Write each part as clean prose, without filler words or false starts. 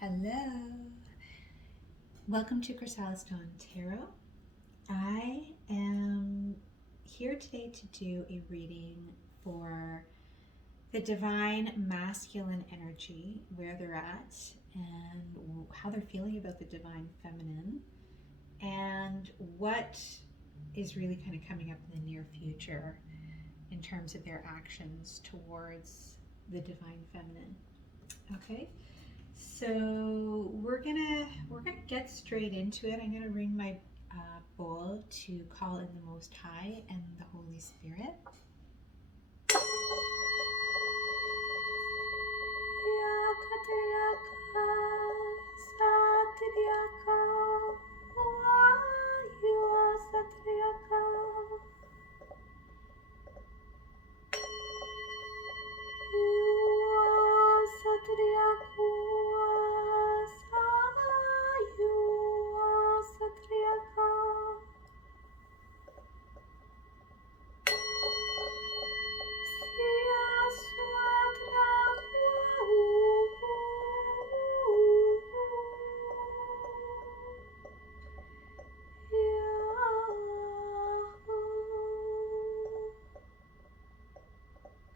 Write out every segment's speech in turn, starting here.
Hello. Welcome to chrysalisdawntarot. I am here today to do a reading for the divine masculine energy, where they're at, and how they're feeling about the divine feminine, and what is really kind of coming up in the near future in terms of their actions towards the divine feminine. Okay? So we're gonna get straight into it. I'm gonna ring my bowl to call in the Most High and the Holy Spirit.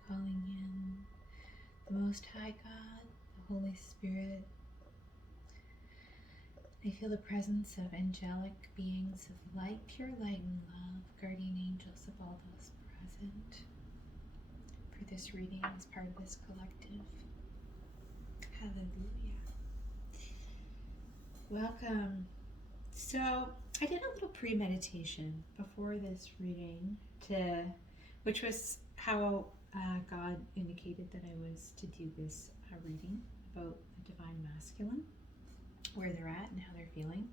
Calling in the Most High God, the Holy Spirit. I feel the presence of angelic beings of light, pure light and love, guardian angels of all those present for this reading as part of this collective. Hallelujah. Welcome. So I did a little pre-meditation before this reading, which was how God indicated that I was to do this reading about the divine masculine, where they're at and how they're feeling.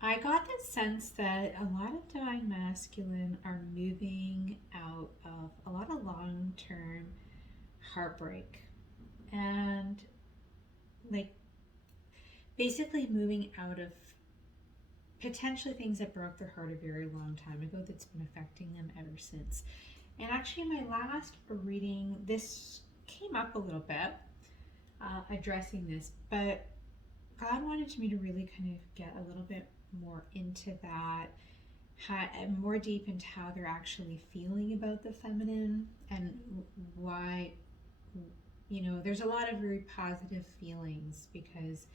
I got the sense that a lot of divine masculine are moving out of a lot of long-term heartbreak and like basically moving out of potentially things that broke their heart a very long time ago that's been affecting them ever since. And actually in my last reading, this came up a little bit, addressing this, but God wanted me to really kind of get a little bit more into that, more deep into how they're actually feeling about the feminine and why, there's a lot of very positive feelings because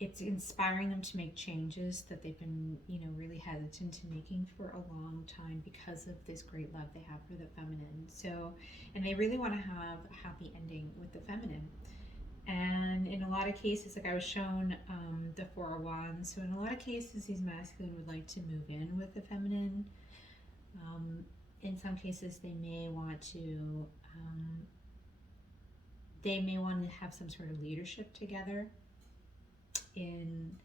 it's inspiring them to make changes that they've been, really hesitant to making for a long time because of this great love they have for the feminine. So, and they really want to have a happy ending with the feminine. And in a lot of cases, like I was shown the Four of Wands, so in a lot of cases, these masculine would like to move in with the feminine. In some cases, they may want to have some sort of leadership together in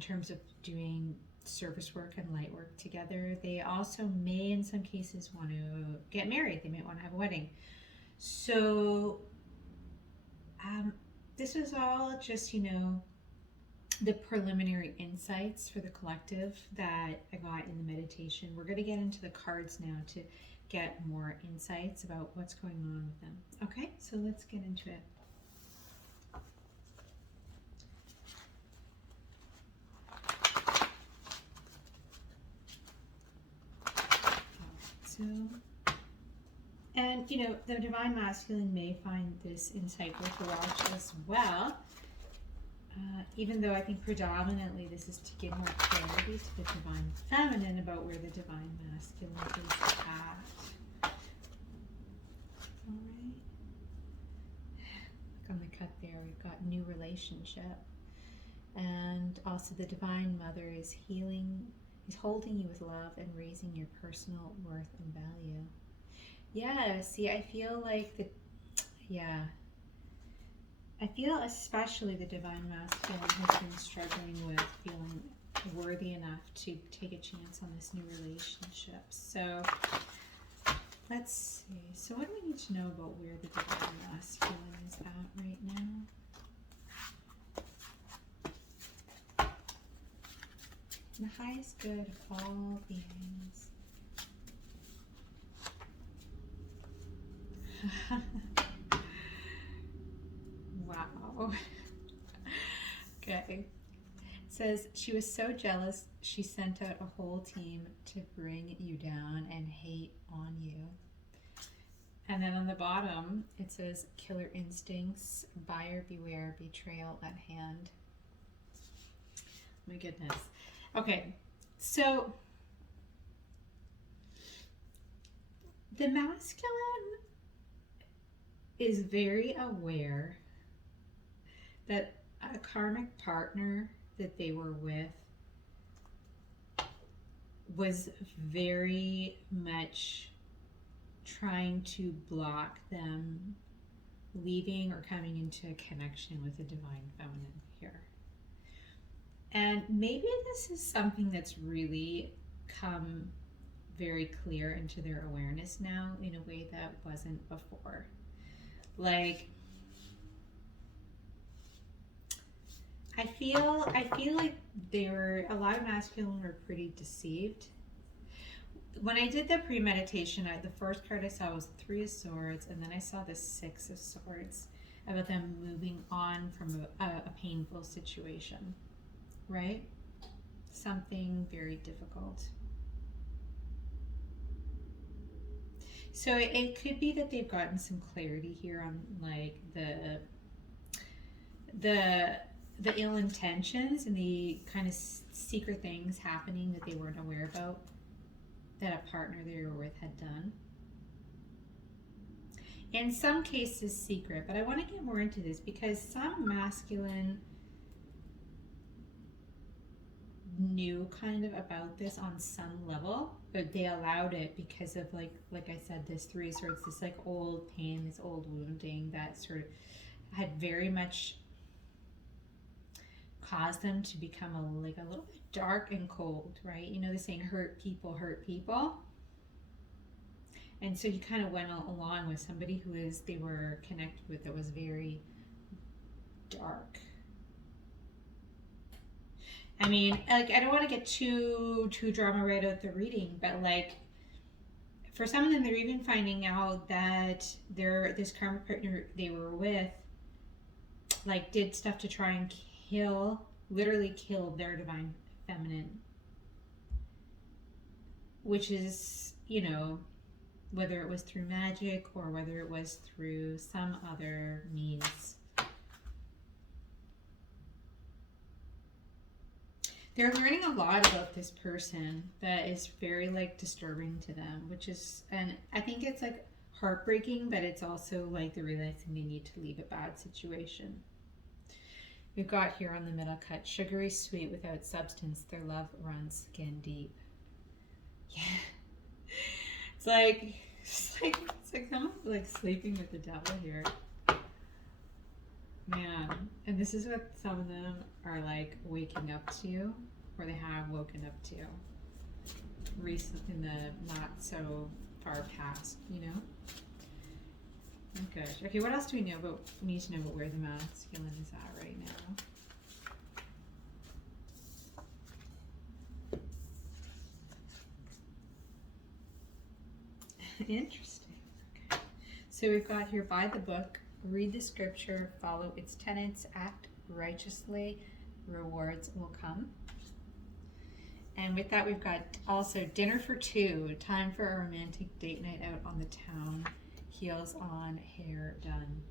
terms of doing service work and light work together. They also may, in some cases, want to get married. They might want to have a wedding. So this was all just, the preliminary insights for the collective that I got in the meditation. We're going to get into the cards now to get more insights about what's going on with them. Okay, so let's get into it. So, and the divine masculine may find this insightful to watch as well, even though I think predominantly this is to give more clarity to the divine feminine about where the divine masculine is at. All right. Look on the cut there, we've got new relationship, and also the divine mother is healing. He's holding you with love and raising your personal worth and value. Yeah, see, I feel like I feel especially the divine masculine has been struggling with feeling worthy enough to take a chance on this new relationship. So let's see. So what do we need to know about where the divine masculine is at right now? The highest good of all beings. Wow. Okay. It says, she was so jealous, she sent out a whole team to bring you down and hate on you. And then on the bottom, it says, killer instincts, buyer beware, betrayal at hand. My goodness. Okay, so the masculine is very aware that a karmic partner that they were with was very much trying to block them leaving or coming into a connection with the divine feminine here. And maybe this is something that's really come very clear into their awareness now in a way that wasn't before. Like, I feel like a lot of masculine were pretty deceived. When I did the premeditation, the first card I saw was the Three of Swords, and then I saw the Six of Swords, about them moving on from a painful situation, right? Something very difficult. So it could be that they've gotten some clarity here on like the ill intentions and the kind of secret things happening that they weren't aware about, that a partner they were with had done. In some cases secret, but I want to get more into this because some masculine knew kind of about this on some level, but they allowed it because of like I said, this Three of Swords, this like old pain, this old wounding that sort of had very much caused them to become a little bit dark and cold, right? You know the saying, hurt people hurt people. And so you kind of went along with somebody they were connected with that was very dark. I mean, like, I don't want to get too drama right out the reading, but like, for some of them, they're even finding out that this karma partner they were with, like, did stuff to try and literally kill their divine feminine, which is, whether it was through magic or whether it was through some other means. They're learning a lot about this person that is very like disturbing to them, and I think it's like heartbreaking, but it's also like they're realizing they need to leave a bad situation. We've got here on the middle cut, sugary sweet without substance, their love runs skin deep. Yeah. It's like someone like sleeping with the devil here. Man, and this is what some of them are like waking up to, or they have woken up to recently in the not so far past, Oh gosh. Okay, what else do we need to know about where the masculine is at right now? Interesting. Okay. So we've got here, buy the book, read the scripture, follow its tenets, act righteously, rewards will come. And with that, we've got also dinner for two, time for a romantic date night out on the town, heels on, hair done.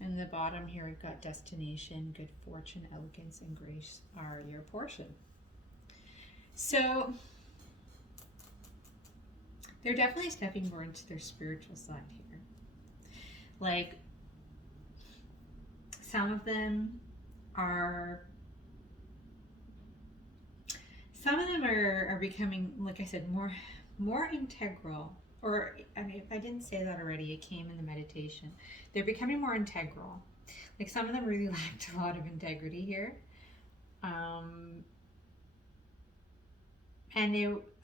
And the bottom here, we've got destination, good fortune, elegance, and grace are your portion. So they're definitely stepping more into their spiritual side here. Like, some of them are becoming, like I said, more integral. Or, I mean, if I didn't say that already, it came in the meditation. They're becoming more integral. Like, some of them really lacked a lot of integrity here. And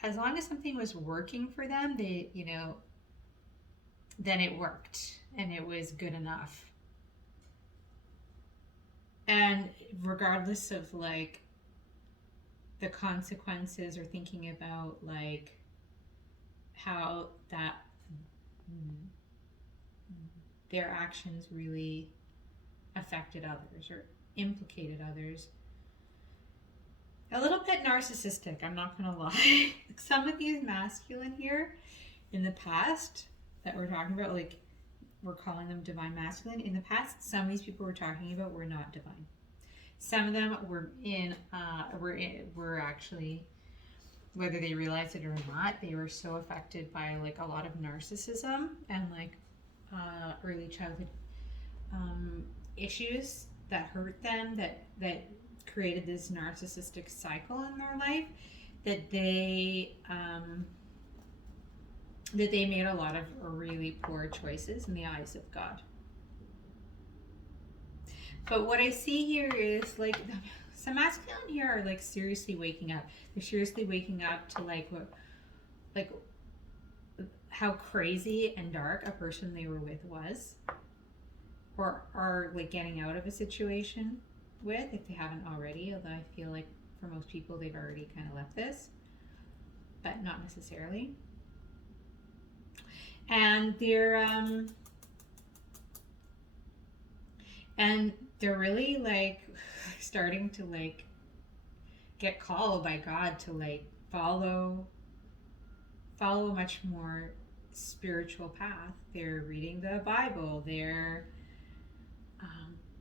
as long as something was working for them, then it worked and it was good enough. And regardless of like the consequences, or thinking about like how that their actions really affected others, or implicated others. A little bit narcissistic, I'm not gonna lie. Some of these masculine here in the past that we're talking about, like we're calling them divine masculine. In the past, some of these people we're talking about were not divine. Some of them were actually, whether they realized it or not, they were so affected by like a lot of narcissism and like early childhood issues that hurt them, that created this narcissistic cycle in their life, that they made a lot of really poor choices in the eyes of God. But what I see here is like some masculine here are like seriously waking up. They're seriously waking up to like how crazy and dark a person they were with was, or are like getting out of a situation with, if they haven't already, although I feel like for most people they've already kind of left this, but not necessarily. And they're really like starting to like get called by God to like follow a much more spiritual path. They're reading the Bible, they're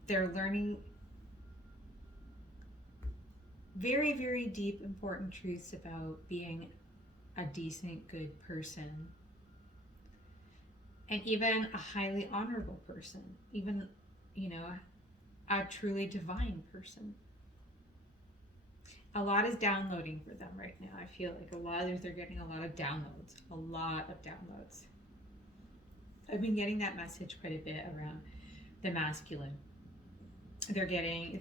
learning very, very deep, important truths about being a decent, good person. And even a highly honorable person. Even, a truly divine person. A lot is downloading for them right now. I feel like they're getting a lot of downloads. A lot of downloads. I've been getting that message quite a bit around the masculine. They're getting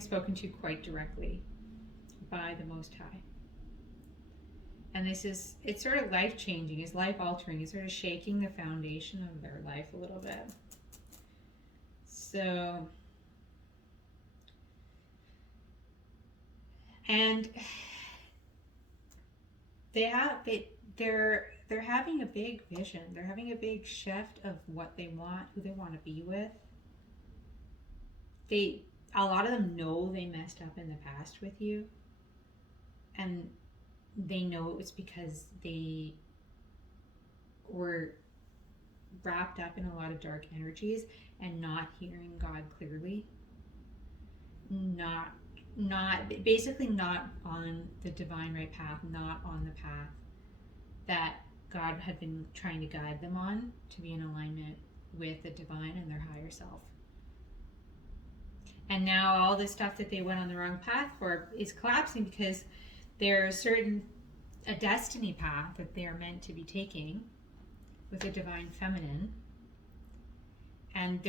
spoken to quite directly by the Most High. And it's sort of life-changing, it's life-altering, it's sort of shaking the foundation of their life a little bit. So, and they're having a big vision. They're having a big shift of what they want, who they want to be with. A lot of them know they messed up in the past with you, and they know it was because they were wrapped up in a lot of dark energies and not hearing God clearly, basically not on the divine right path, not on the path that God had been trying to guide them on to be in alignment with the divine and their higher self. And now all the stuff that they went on the wrong path for is collapsing because there's a destiny path that they are meant to be taking with a divine feminine, and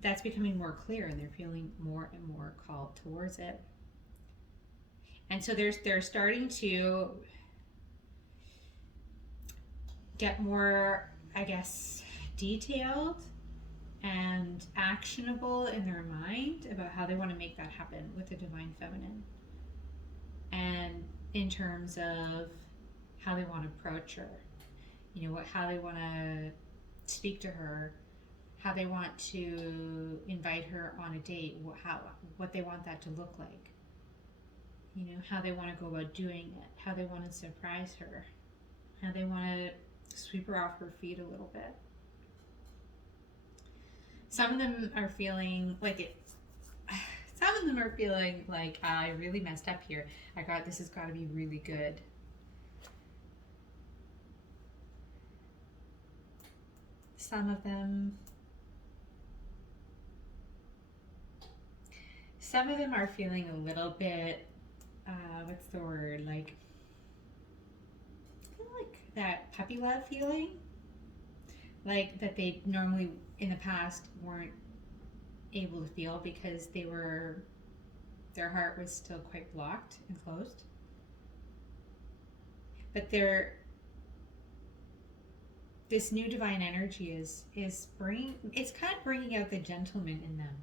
that's becoming more clear, and they're feeling more and more called towards it. And so they're starting to get more, I guess, detailed and actionable in their mind about how they want to make that happen with the divine feminine, and in terms of how they want to approach her, how they want to speak to her, how they want to invite her on a date, what they want that to look like, how they want to go about doing it, how they want to surprise her, how they want to sweep her off her feet a little bit. Some of them are feeling like it. Some of them are feeling like, I really messed up here. This has got to be really good. Some of them are feeling a little bit, what's the word, like that puppy love feeling, like that they normally in the past weren't able to feel because their heart was still quite blocked and closed. But this new divine energy is kind of bringing out the gentleman in them.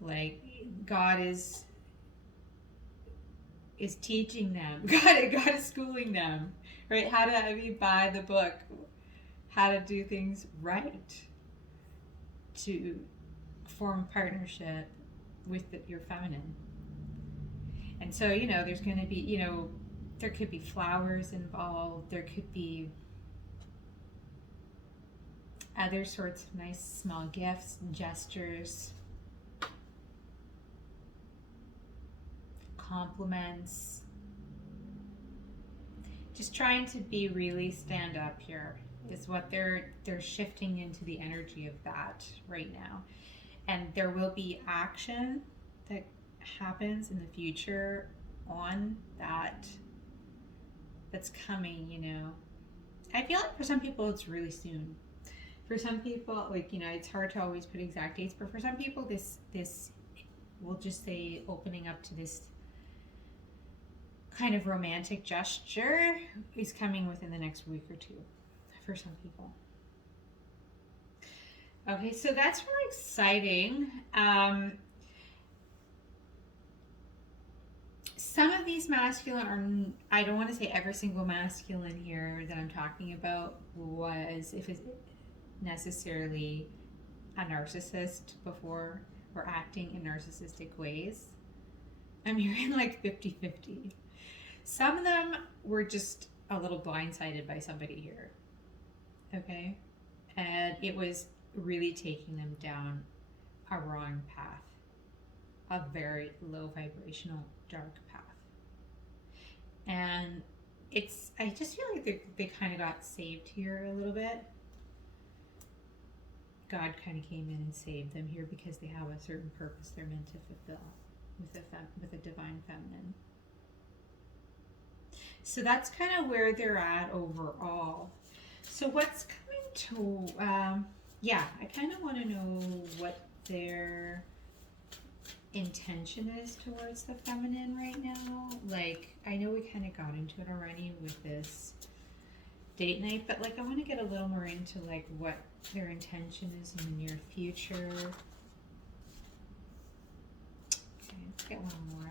Like God is teaching them. God is schooling them, right? How to by the book, how to do things right. to form partnership with your feminine. And so, there's going to be, there could be flowers involved, there could be other sorts of nice small gifts, gestures, compliments. Just trying to be really stand up here is what they're shifting into the energy of that right now. And there will be action that happens in the future on that's coming. I feel like for some people it's really soon. For some people, it's hard to always put exact dates, but for some people this we'll just say opening up to this kind of romantic gesture is coming within the next week or two for some people. Okay, so that's really exciting. Some of these masculine are, I don't want to say every single masculine here that I'm talking about was, if it's necessarily a narcissist before or acting in narcissistic ways. I'm hearing like 50-50. Some of them were just a little blindsided by somebody here. Okay? And it was really taking them down a wrong path. A very low vibrational, dark path. And I just feel like they kind of got saved here a little bit. God kind of came in and saved them here because they have a certain purpose they're meant to fulfill with a divine feminine. So that's kind of where they're at overall. So what's coming to, I kind of want to know what their intention is towards the feminine right now. Like, I know we kind of got into it already with this date night, but like I want to get a little more into like what their intention is in the near future. Okay, let's get one more.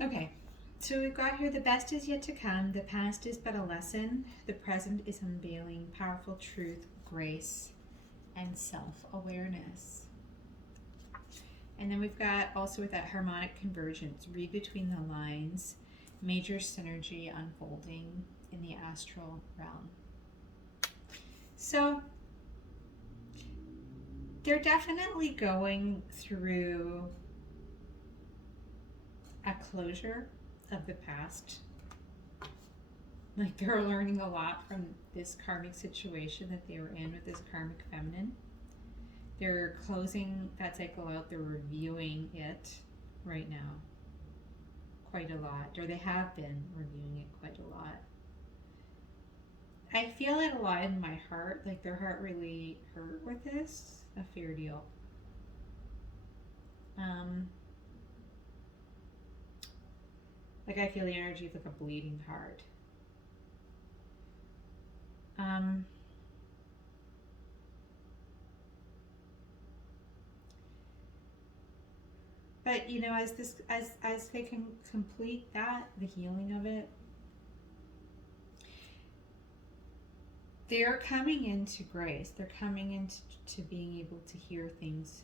Okay, so we've got here, the best is yet to come, the past is but a lesson, the present is unveiling powerful truth, grace, and self-awareness. And then we've got also with that harmonic convergence, read between the lines, major synergy unfolding in the astral realm. So they're definitely going through a closure of the past. Like they're learning a lot from this karmic situation that they were in with this karmic feminine. They're closing that cycle out. They're reviewing it right now quite a lot, or they have been reviewing it quite a lot. I feel it a lot in my heart, like their heart really hurt with this, a fair deal. Like I feel the energy of like a bleeding heart. But as they can complete that, the healing of it, they're coming into grace. They're coming into being able to hear things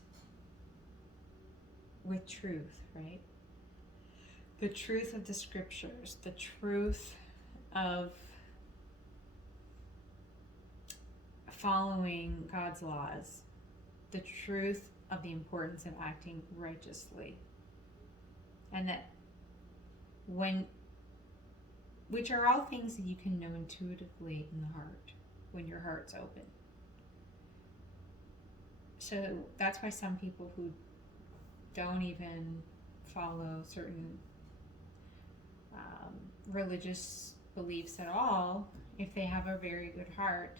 with truth, right? The truth of the scriptures, the truth of following God's laws, the truth of the importance of acting righteously. And that which are all things that you can know intuitively in the heart, when your heart's open. So that's why some people who don't even follow certain religious beliefs at all, if they have a very good heart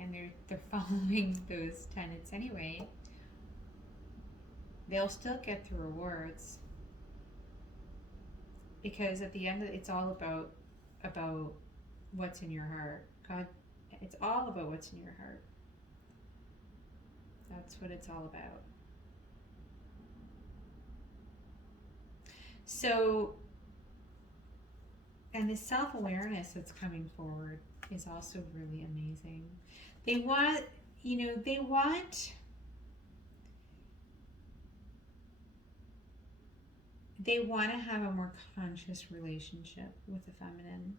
and they're following those tenets anyway, they'll still get the rewards, because at the end it's all about what's in your heart. God, it's all about what's in your heart. That's what it's all about. So, and the self-awareness that's coming forward is also really amazing. They want, they want to have a more conscious relationship with the feminine.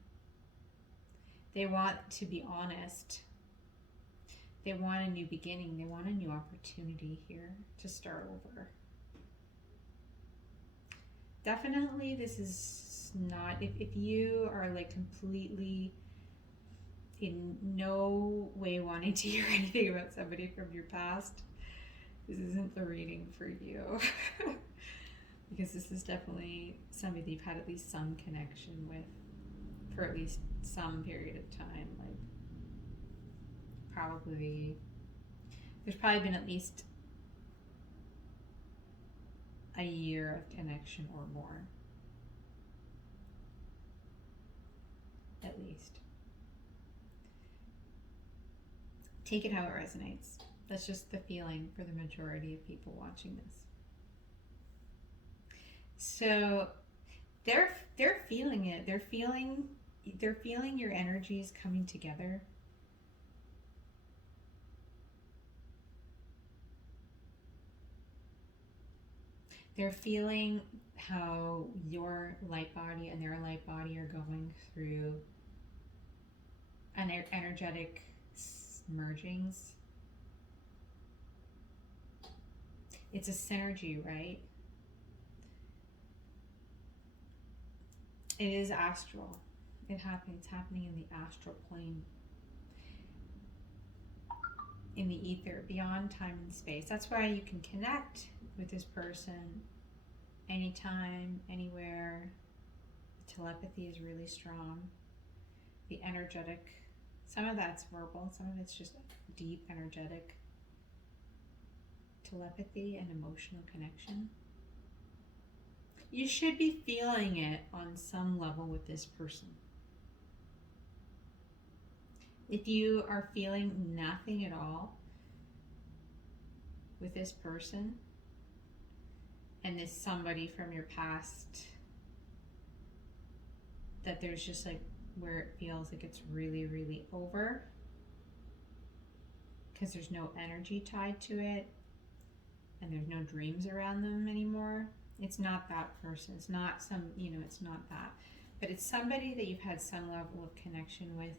They want to be honest. They want a new beginning. They want a new opportunity here to start over. Definitely, this is not, if you are like completely in no way wanting to hear anything about somebody from your past, this isn't the reading for you. Because this is definitely somebody that you've had at least some connection with for at least some period of time. Like, there's probably been at least a year of connection or more. At least. Take it how it resonates. That's just the feeling for the majority of people watching this. So they're feeling it. They're feeling your energies coming together. They're feeling how your light body and their light body are going through an energetic mergings. It's a synergy, right? It is astral. It's happening in the astral plane. In the ether, beyond time and space. That's why you can connect with this person anytime, anywhere. The telepathy is really strong. The energetic, some of that's verbal, some of it's just deep energetic telepathy and emotional connection. You should be feeling it on some level with this person. If you are feeling nothing at all with this person, and this somebody from your past, that there's just like where it feels like it's really, really over because there's no energy tied to it and there's no dreams around them anymore. It's not that person. It's not some, it's not that. But it's somebody that you've had some level of connection with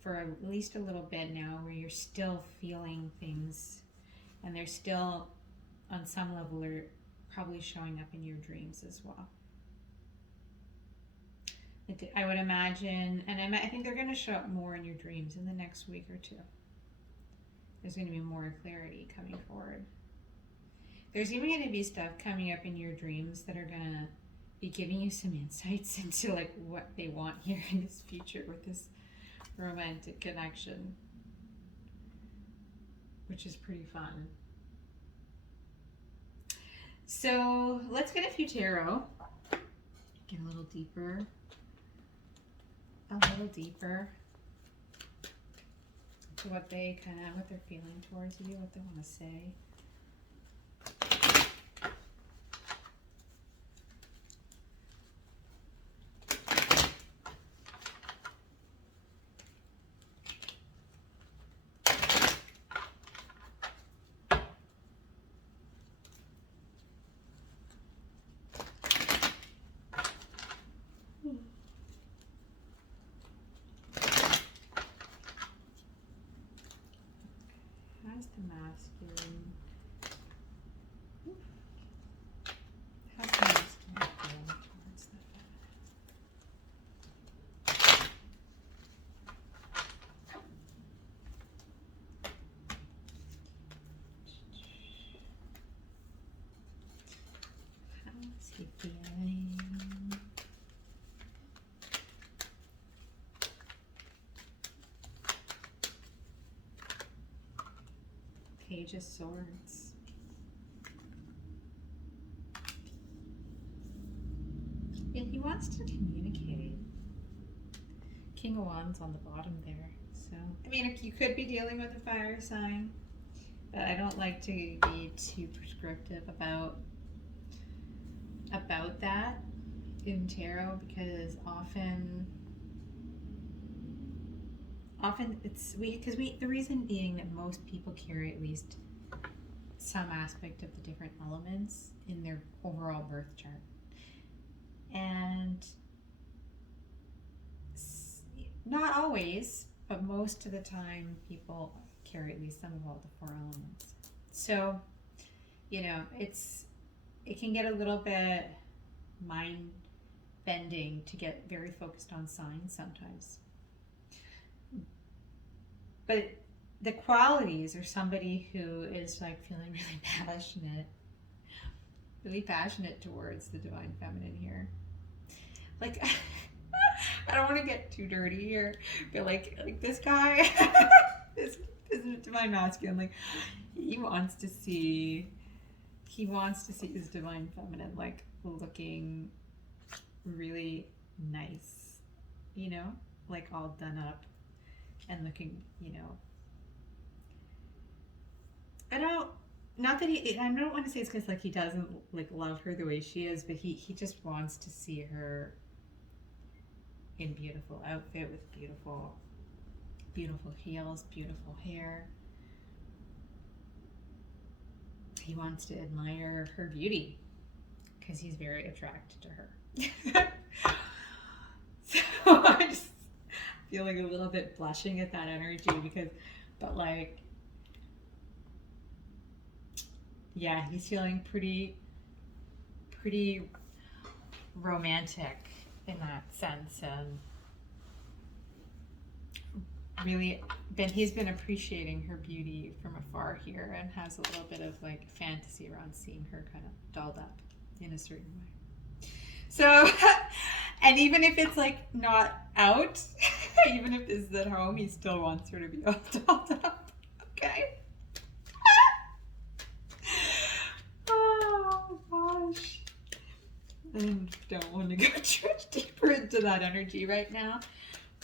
for at least a little bit now, where you're still feeling things and they're still on some level are probably showing up in your dreams as well. I would imagine, and I think they're going to show up more in your dreams in the next week or two. There's going to be more clarity coming forward. There's even going to be stuff coming up in your dreams that are going to be giving you some insights into like what they want here in this future with this romantic connection, which is pretty fun. So let's get a few tarot. Get a little deeper. To what they're feeling towards you, what they want to say. How's the masculine? How's the masculine feeling towards the How's he feeling? Page of Swords. Yeah, he wants to communicate. King of Wands on the bottom there. So, I mean, you could be dealing with a fire sign, but I don't like to be too prescriptive about about that in tarot, because often it's the reason being that most people carry at least some aspect of the different elements in their overall birth chart, and not always, but most of the time people carry at least some of all the 4 elements. So it can get a little bit mind bending to get very focused on signs sometimes. But the qualities are somebody who is like feeling really passionate towards the divine feminine here. Like, I don't want to get too dirty here, but like this guy, this divine masculine, like he wants to see his divine feminine like looking really nice, like all done up and looking, I don't want to say it's because like he doesn't like love her the way she is, but he just wants to see her in beautiful outfit with beautiful heels, beautiful hair. He wants to admire her beauty because he's very attracted to her. So I just feel like a little bit blushing at that energy but yeah, he's feeling pretty romantic in that sense, and really he's been appreciating her beauty from afar here, and has a little bit of like fantasy around seeing her kind of dolled up in a certain way. So and even if it's like not out, even if this is at home, he still wants her to be all dolled up. Okay. Oh gosh. I don't want to go too much deeper into that energy right now,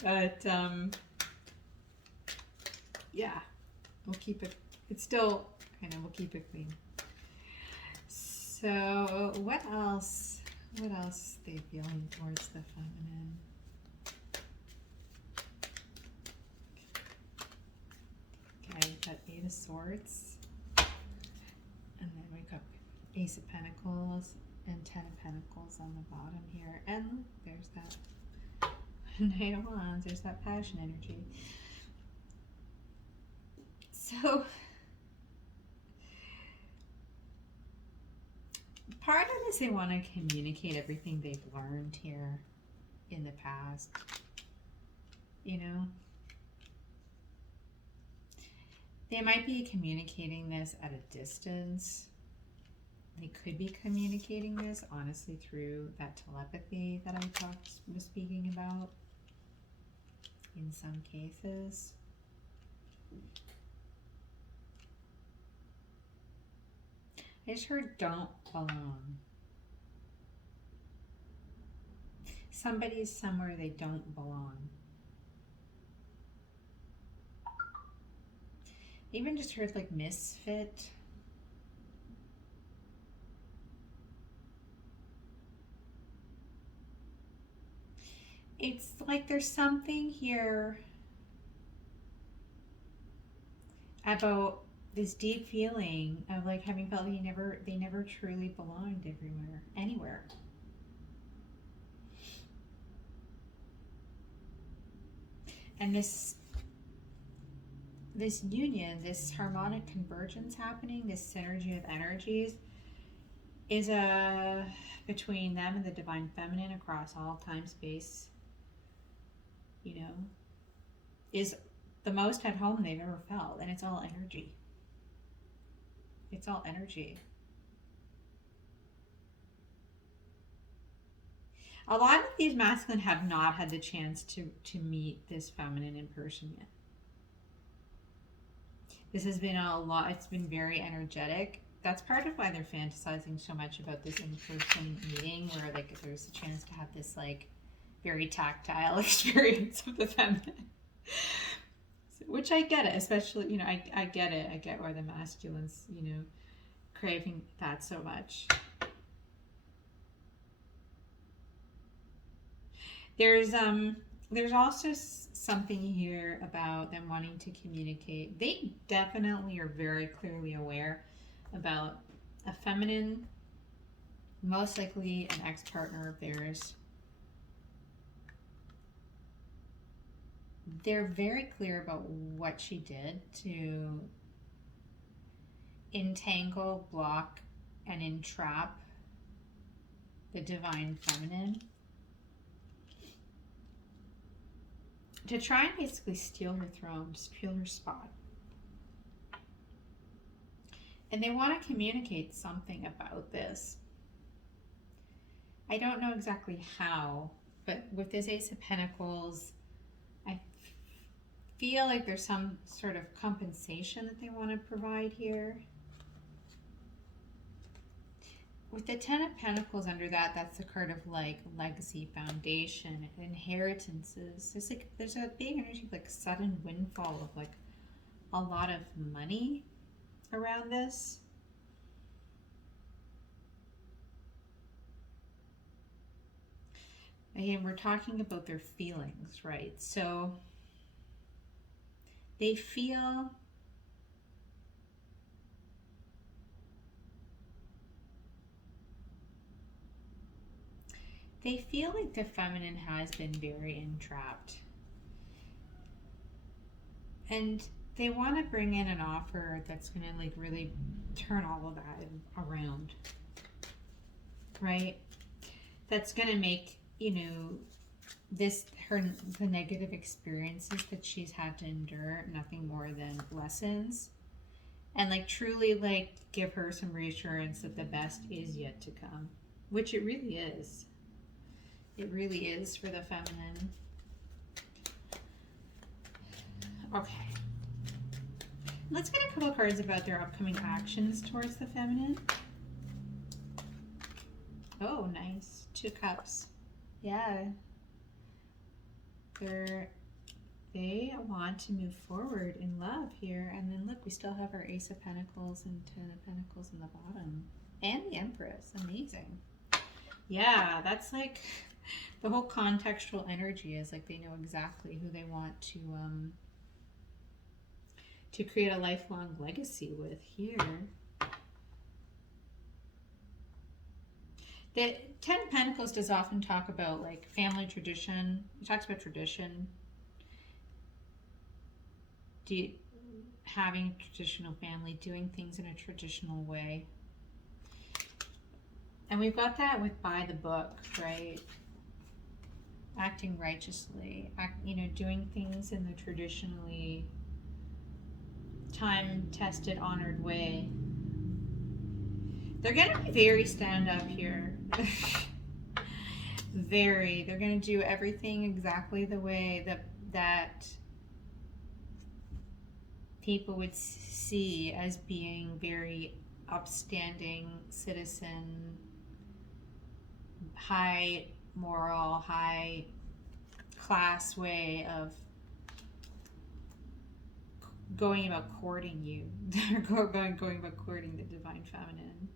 but yeah, we'll keep it. It's still we'll keep it clean. So what else? What else are they feeling towards the feminine? Okay, we've got 8 of Swords, and then we've got Ace of Pentacles and 10 of Pentacles on the bottom here, and there's that Knight of Wands. There's that passion energy. So part of this, they want to communicate everything they've learned here in the past, They might be communicating this at a distance. They could be communicating this, honestly, through that telepathy that I was speaking about in some cases. I just heard don't belong. Somebody's somewhere they don't belong. Even just heard like misfit. It's like there's something here about this deep feeling of like having felt they never truly belonged anywhere. And this union, this harmonic convergence happening, this synergy of energies is between them and the divine feminine across all time, space, is the most at home they've ever felt. And it's all energy. It's all energy. A lot of these masculine have not had the chance to meet this feminine in person yet. This has been it's been very energetic. That's part of why they're fantasizing so much about this in-person meeting, where like there's a chance to have this like very tactile experience of the feminine. Which I get it, especially, I get it. I get why the masculine's, craving that so much. There's also something here about them wanting to communicate. They definitely are very clearly aware about a feminine, most likely an ex-partner of theirs. They're very clear about what she did to entangle, block, and entrap the divine feminine, to try and basically steal her throne, steal her spot. And they want to communicate something about this. I don't know exactly how, but with this Ace of Pentacles, I feel like there's some sort of compensation that they want to provide here. With the Ten of Pentacles under that, that's the card of like legacy, foundation, inheritances. There's a big energy of like sudden windfall of like a lot of money around this. Again, we're talking about their feelings, right? So they feel like the feminine has been very entrapped. And they want to bring in an offer that's going to like really turn all of that around. Right? That's going to make, you know, the negative experiences that she's had to endure nothing more than lessons, and like truly like give her some reassurance that the best is yet to come, which it really is. It really is for the feminine. Okay, let's get a couple cards about their upcoming actions towards the feminine. Oh, nice. 2 cups. Yeah. They want to move forward in love here. And then look, we still have our Ace of Pentacles and 10 of Pentacles in the bottom. And the Empress. Amazing. Yeah, that's like the whole contextual energy is like they know exactly who they want to create a lifelong legacy with here. The 10 of Pentacles does often talk about like family tradition. It talks about tradition. Having traditional family, doing things in a traditional way. And we've got that with by the book, right? Acting righteously, doing things in the traditionally time-tested, honored way. They're going to be very stand-up here. They're going to do everything exactly the way that people would see as being very upstanding citizen, high moral, high class way of going about courting you. They're going about courting the divine feminine.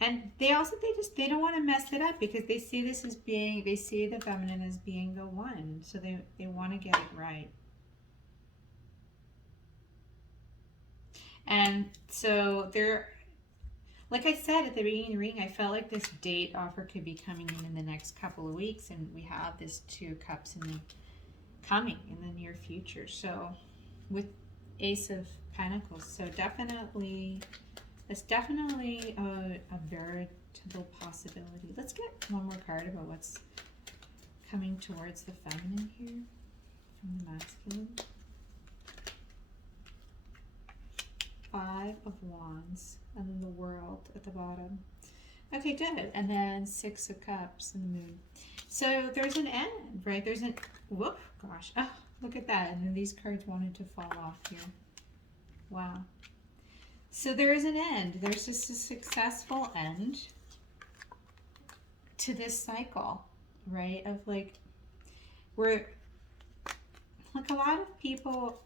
And they don't want to mess it up because they see the feminine as being the one. So they want to get it right. And so they're, like I said at the beginning of the reading, I felt like this date offer could be coming in the next couple of weeks, and we have this 2 cups coming in the near future. So with Ace of Pentacles, so it's definitely a veritable possibility. Let's get one more card about what's coming towards the feminine here from the masculine. 5 of Wands, and then the World at the bottom. Okay, good. And then 6 of Cups and the Moon. So there's an end, right? Whoop, gosh. Oh, look at that. And then these cards wanted to fall off here. Wow. So there is an end. There's just a successful end to this cycle, right? Of like, where, like a lot of people,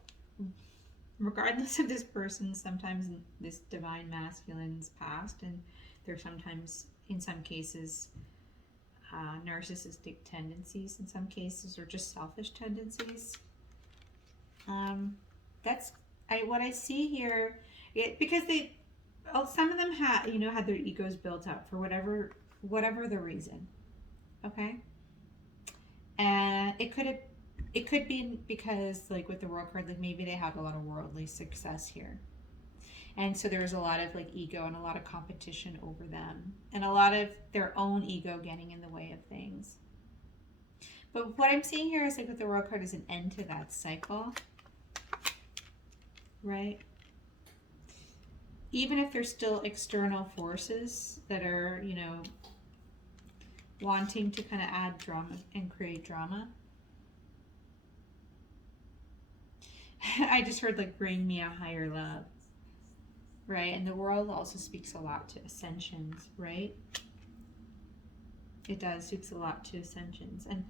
regardless of this person, sometimes this divine masculine's past, and they're sometimes, in some cases, narcissistic tendencies in some cases, or just selfish tendencies. That's what I see here. Because some of them had their egos built up for whatever the reason. Okay, and it could be because, like with the World card, like maybe they had a lot of worldly success here. And so there was a lot of like ego and a lot of competition over them, and a lot of their own ego getting in the way of things. But what I'm seeing here is, like with the World card, is an end to that cycle, right? Even if there's still external forces that are, wanting to kind of add drama and create drama. I just heard like, bring me a higher love. Right, and the world also speaks a lot to ascensions, right? It does, speaks a lot to ascensions. And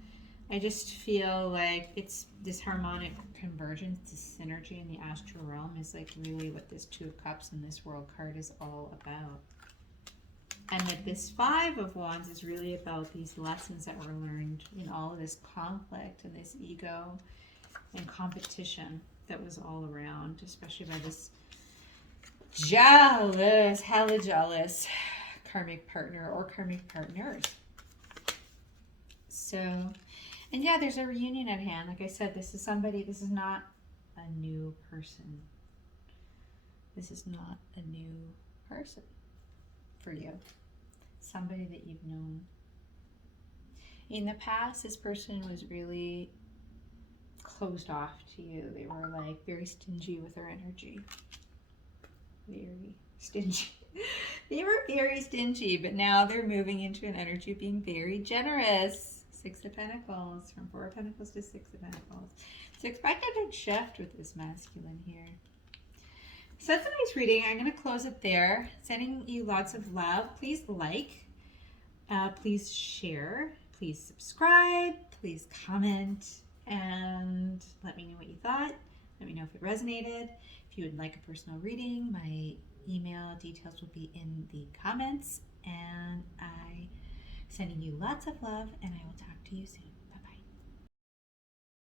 I just feel like it's this harmonic convergence, this synergy in the astral realm is like really what this Two of Cups and this World card is all about. And with this Five of Wands is really about these lessons that were learned in all of this conflict and this ego and competition that was all around, especially by this hella jealous karmic partner or karmic partners. So, and yeah, there's a reunion at hand. Like I said, this is not a new person. This is not a new person for you. Somebody that you've known. In the past, this person was really closed off to you. They were like very stingy with their energy. Very stingy. They were very stingy, but now they're moving into an energy of being very generous. Six of Pentacles, from Four of Pentacles to Six of Pentacles. So expect a big shift with this masculine here. So that's a nice reading. I'm going to close it there. Sending you lots of love. Please like. Please share. Please subscribe. Please comment. And let me know what you thought. Let me know if it resonated. If you would like a personal reading, my email details will be in the comments. And I'm sending you lots of love, and I will talk to you soon.